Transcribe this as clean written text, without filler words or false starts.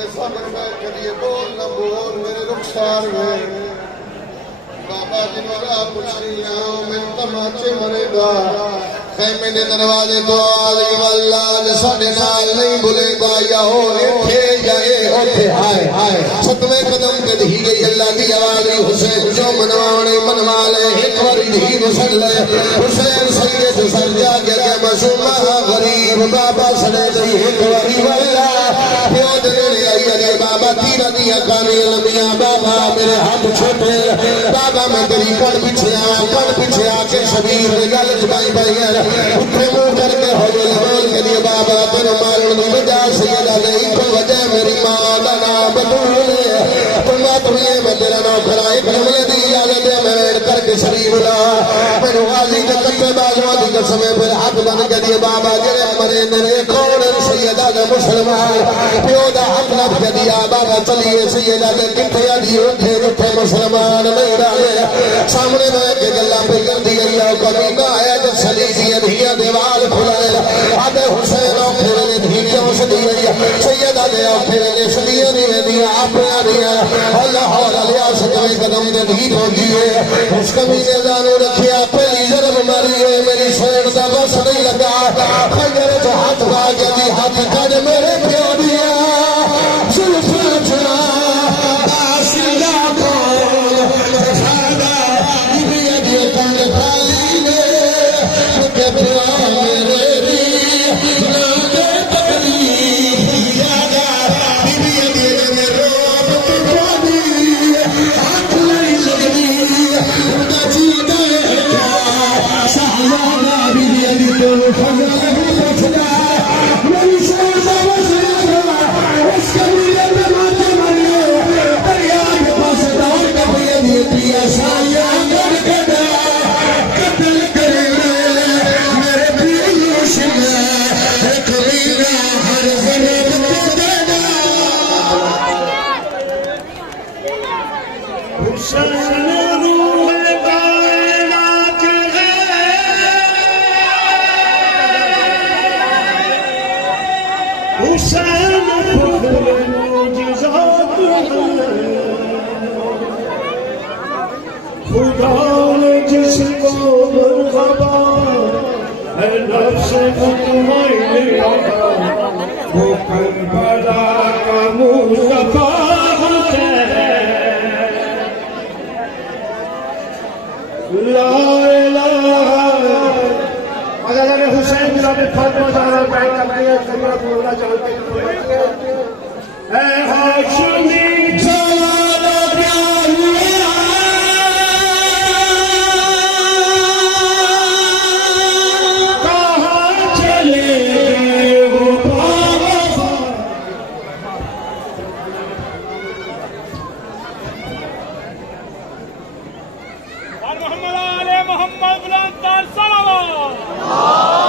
दे सामने बैठ करिए बोल न बोल मेरे रुखसार में बाबा जी मेरा कुछ नहीं आओ मैं तमाचे मरेगा खैमे दे दरवाजे तो आली वल्ला जे साडे नाल नहीं बुलेगा या हो इथे जाए ओथे हाय हाय सतवें कदम ते दी गई अल्लाह की आवाज हुसैन जो मनवाने मनवा ले एक बारी दी वसल ले हुसैन सजदे से सर जा के मसूमा गरीब बाबा सड़े गई एक बारी वल्ला प्यो दे आई अरे बाबा तीरा दिया काने लमिया बाबा मेरे हाथ छोटे बाबा मैं तेरी कण पीछे आके शबीर दे गल जबाई भाई उठे मुंह करके होले बोल के लिए बाबा तेरे मारन दी वजह सैयदा ने इको वजह मेरी मां दा नाम बदूले तुम्हें मैं तेरा नाम कराए जुमले दी इजाजत दे मैं करके शरीफ ला मेरे गाजी के कच्चे बाजवा दी कसम फिर हाथ बन के दिए बाबा जेड़े मरे मेरे कौन सैयदा ने मुसलमान प्यो दा हक न दिया बाबा चलिए सैयदा ने किथे आदी उठे उठे मुसलमान नहीं डाले सामने बैठ के गल्ला पे कर दी अल्लाह कभी का आया जो सली दी धिया दीवार खुलाए आदे हुसैन औखे वेले धिया उसदी सैयदा ने औखे वेले सदिया दी दिया अपना दिया अल्लाह अलिया सतवें कदम दे धी पहुंची है उस कमीने दानू रखिया पहली जन्म मारी है मेरी सोन दा बस नहीं लगा खंजर च हाथ पा के दी हाथ कद मेरे प्यो दिया जुल्फा चुरा बासिला को सादा इबिया दी कंड खाली ने के प्यो मेरे दी ना दे तकलीफ यादा इबिया दी मेरे खुदा ने जिसको मरहबा है नफ्स मुतमईन वो करबला का मुस्तफा ला इलाहा अगर हुसैन जनाब फातिमा ज़हरा बैठ करके कलमा बोलना चाहते हैं ऐ हाशिमी मोहम्मद बुलंद सलावत